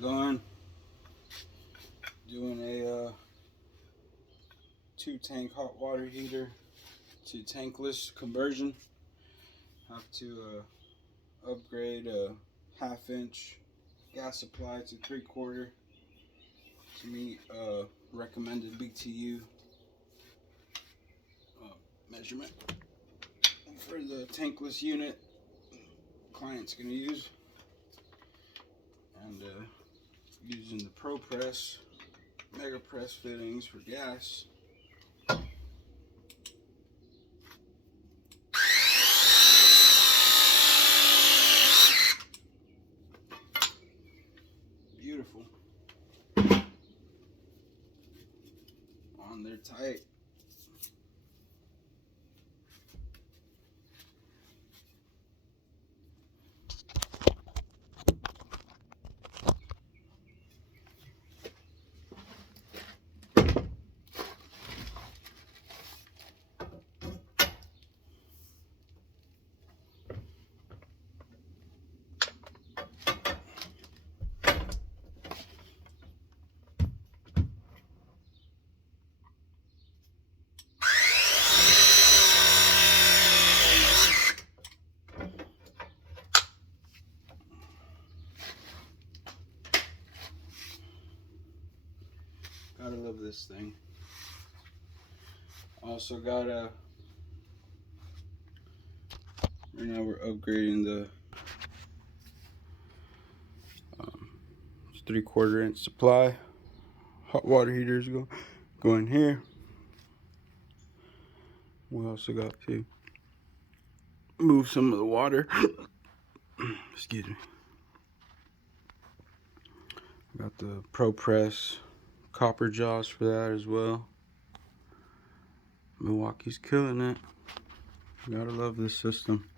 going. Doing a 2-tank hot water heater to tankless conversion. Have to upgrade a 1/2-inch gas supply to 3/4 to meet recommended BTU measurement for the tankless unit client's going to use. And using the ProPress megapress fittings for gas. Beautiful. On there tight. Gotta love this thing. Also got a, right now we're upgrading the 3/4 inch supply. Hot water heaters go in here. We also got to move some of the water. Excuse me. Got the ProPress copper jaws for that as well. Milwaukee's killing it. Gotta love this system.